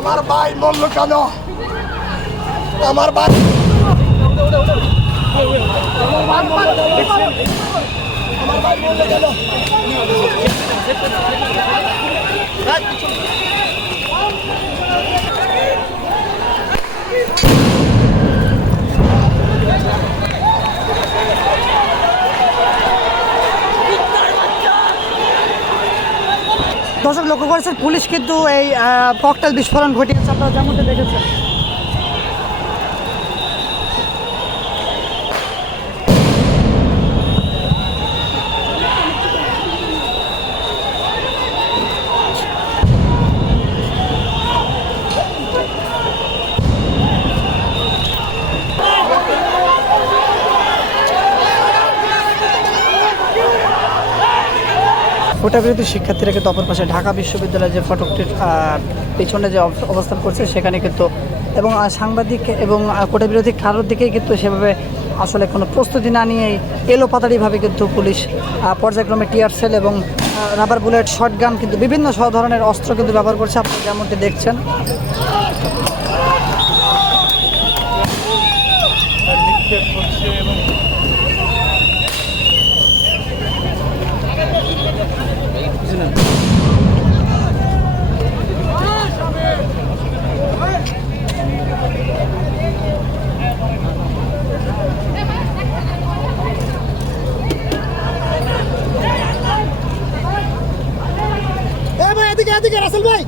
আমার ভাই মরল কেন? আমার ভাই মরল কেন? দর্শক লক্ষ্য করেছেন, পুলিশ কিন্তু এই ককটেল বিস্ফোরণ ঘটিয়েছে, আপনারা যেমনটা দেখেছেন। কোটাবিরোধী শিক্ষার্থীরা কিন্তু অপর পাশে ঢাকা বিশ্ববিদ্যালয়ের যে ফটকটির পেছনে যে অবস্থান করছে সেখানে কিন্তু, এবং সাংবাদিক এবং কোটাবিরোধী কারোর দিকেই কিন্তু সেভাবে আসলে কোনো প্রস্তুতি না নিয়েই এলোপাতাড়িভাবে কিন্তু পুলিশ পর্যায়ক্রমে টিয়ার সেল এবং রাবার বুলেট, শটগান কিন্তু বিভিন্ন ধরনের অস্ত্র কিন্তু ব্যবহার করছে, আপনারা যেমনটি দেখছেন। এদিকে রাসেল ভাই।